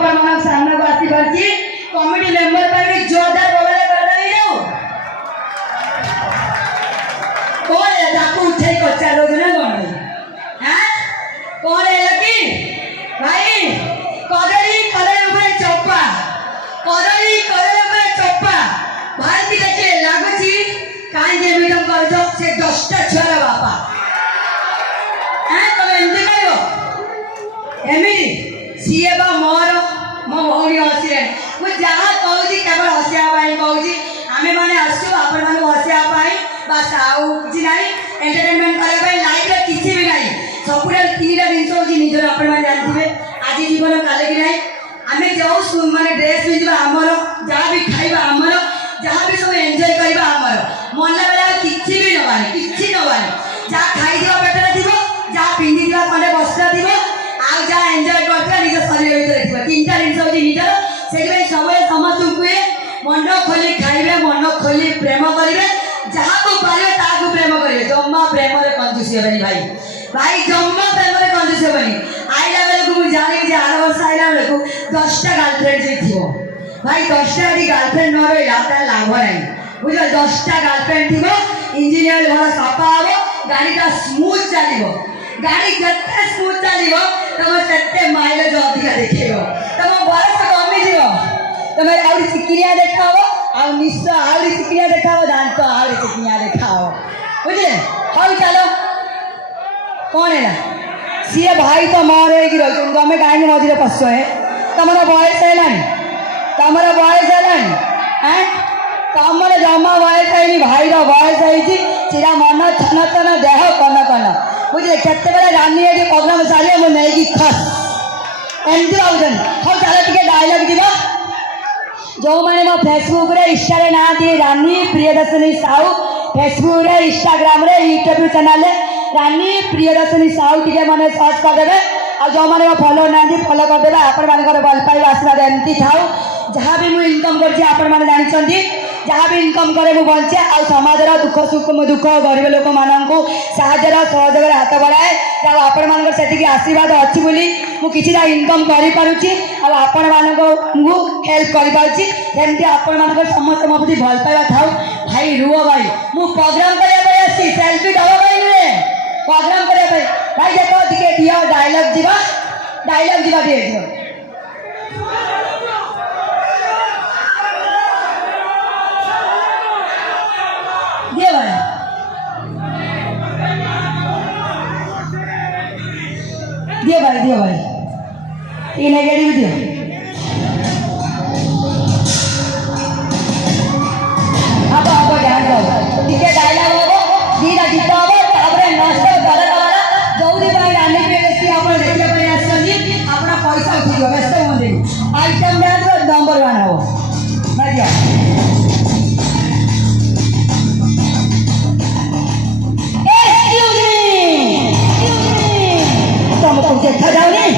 आपण मन सामना को आसी परची कमिटी मेंबर पर जोरदार बोले कर दई जाऊ कौन है ताकू उठे को चालो ना कौन हां कौन है लकी भाई कदली कदली ऊपर चप्पा कदली कदली ऊपर चप्पा भाई की देखे लागुची काई जे मीटिंग करजो से 10टा छुआ बापा हां तो एंजॉय करो एमिली सीए बा मोर मो भौणी हसिले मु जहाँ कहूँ केवल हसिया कहूँ आमे मैंने आसु आपण माने हसिया बस आउ कि ना एंटरटेनमेंट करने लाइफ में किसी भी नहीं सबुठे 3टा जिन हूँ निजर आपण मैंने जानते आज जीवन काले कि ना आम जो माने ड्रेस पिंधा आमर जहाँ भी खाइबा आमर जहाँ भी सब एंजॉय करवा आमर मरला बेला किसी भी नबानी किसी नबानी जहाँ खाई पेटरे थी जहाँ पिंधि खंडे वस्त्र थी आज जहाँ एंजॉय करते निज शरीर भर देखिए 3टा जिन हूँ निजर से सब समस्त हुए मन खोली खाइबे मन खोली प्रेम करेंगे जहाँ को पारे ताकू प्रेम करेंगे जम्मा प्रेम कंजूसी हेनी भाई भाई जम्मा प्रेम कंजूसी हेनी आईला बेल को मुझे जानी कि 8 वर्ष आईला बेल को 10टा गर्लफ्रेंड जी थी भाई 10टा यदि गर्लफ्रेंड न रही लाभ ना बुझ 10टा गर्लफ्रेंड थी इंजीनियर भल सफा हम गाड़ीटा स्मूथ चलो गाड़ी जिते स्मूथ चलो तुम से माइलेज अधिका देखेब तुम बयस कमिज तुम आउरी चिकिनिया देखा आउ निश्च आउरी चिकिनिया देखा दांत आउरी चिकिनिया देखा बुझे हल चलो कौन है सी भाई तो मोर हो रही तुम कहीं मझे पश है तुम बयस है तुम बयस है तुम जमा बयस है भाई बयस होरा मन छन छन देह कन कन बुझे केत रानी ये प्रोग्राम सारे मुझे नहीं खस एमती भाई हाँ चलो टे डायलॉग दिव जो मैंने मो फेसबुक रे इंस्टा रे ना दिए रानी प्रियदर्शनी साहू फेसबुक रे इंस्टाग्राम रे यूट्यूब चैनल रानी प्रियदर्शनी साहू टे मैंने सर्च करदे आ जो मैंने फॉलो ना दी फॉलो करदे आपण मानकर भल पाइबा आशीर्वाद एमती थाऊ जहाँ भी मुझे इनकम कर जानते जहाँ भी इनकम करे मुझे बंचे आ समाज दुख सुख दुख गरीब लोक मानू साहय सहयोग हाथ बढ़ाए आपण मान से आशीर्वाद अच्छी बोली मुझे इनकम करुच्ची आपण मानू हेल्प करमती आपण मान समस्त मो प्रति भल पाइबा थाऊ भाई रुह भाई मु प्रोग्राम करने सेल्फी दबा नुहे प्रोग्राम करने भाई देख टे दियो डायलॉग जीवा दिए दिए भाई दिए भाई ये नेगेटिव दियो अब ध्यान दो टे डायलॉग हम 2टा गीत हम नष्ट गलत वाला जो रानी बेसी आप देखा आप पैसा उठिए व्यस्त हमें आइटम डांस नंबर 1 हम तुमको देखा जाओ नहीं